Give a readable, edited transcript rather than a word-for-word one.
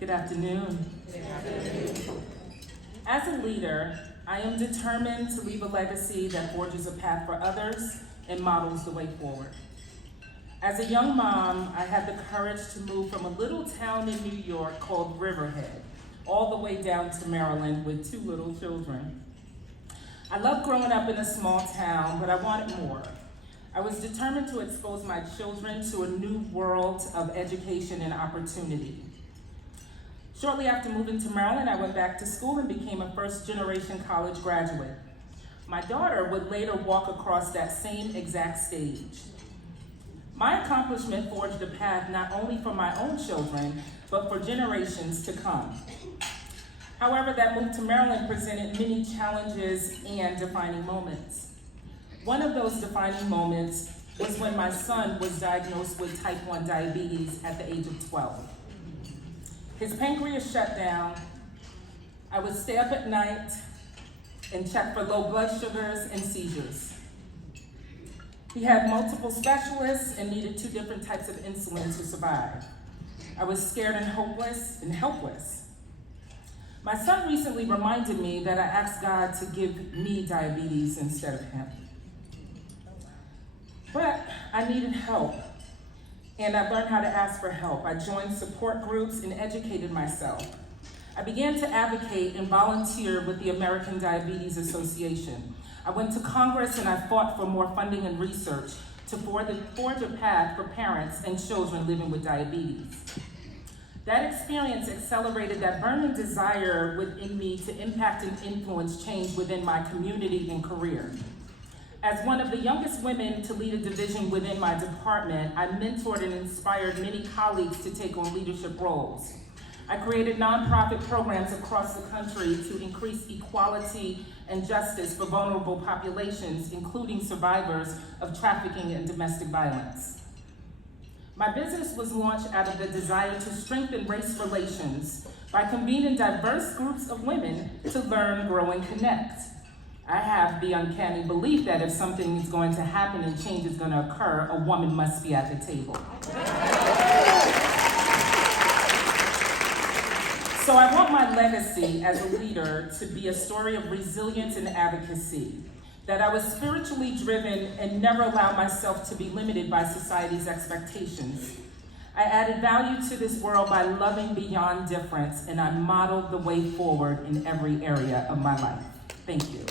Good afternoon. As a leader, I am determined to leave a legacy that forges a path for others and models the way forward. As a young mom, I had the courage to move from a little town in New York called Riverhead, all the way down to Maryland with 2 little children. I loved growing up in a small town, but I wanted more. I was determined to expose my children to a new world of education and opportunity. Shortly after moving to Maryland, I went back to school and became a first-generation college graduate. My daughter would later walk across that same exact stage. My accomplishment forged a path not only for my own children, but for generations to come. However, that move to Maryland presented many challenges and defining moments. One of those defining moments was when my son was diagnosed with type 1 diabetes at the age of 12. His pancreas shut down. I would stay up at night and check for low blood sugars and seizures. He had multiple specialists and needed 2 different types of insulin to survive. I was scared and hopeless and helpless. My son recently reminded me that I asked God to give me diabetes instead of him. But I needed help, and I learned how to ask for help. I joined support groups and educated myself. I began to advocate and volunteer with the American Diabetes Association. I went to Congress and I fought for more funding and research to forge a path for parents and children living with diabetes. That experience accelerated that burning desire within me to impact and influence change within my community and career. As one of the youngest women to lead a division within my department, I mentored and inspired many colleagues to take on leadership roles. I created nonprofit programs across the country to increase equality and justice for vulnerable populations, including survivors of trafficking and domestic violence. My business was launched out of the desire to strengthen race relations by convening diverse groups of women to learn, grow, and connect. I have the uncanny belief that if something is going to happen and change is going to occur, a woman must be at the table. So I want my legacy as a leader to be a story of resilience and advocacy, that I was spiritually driven and never allowed myself to be limited by society's expectations. I added value to this world by loving beyond difference, and I modeled the way forward in every area of my life. Thank you.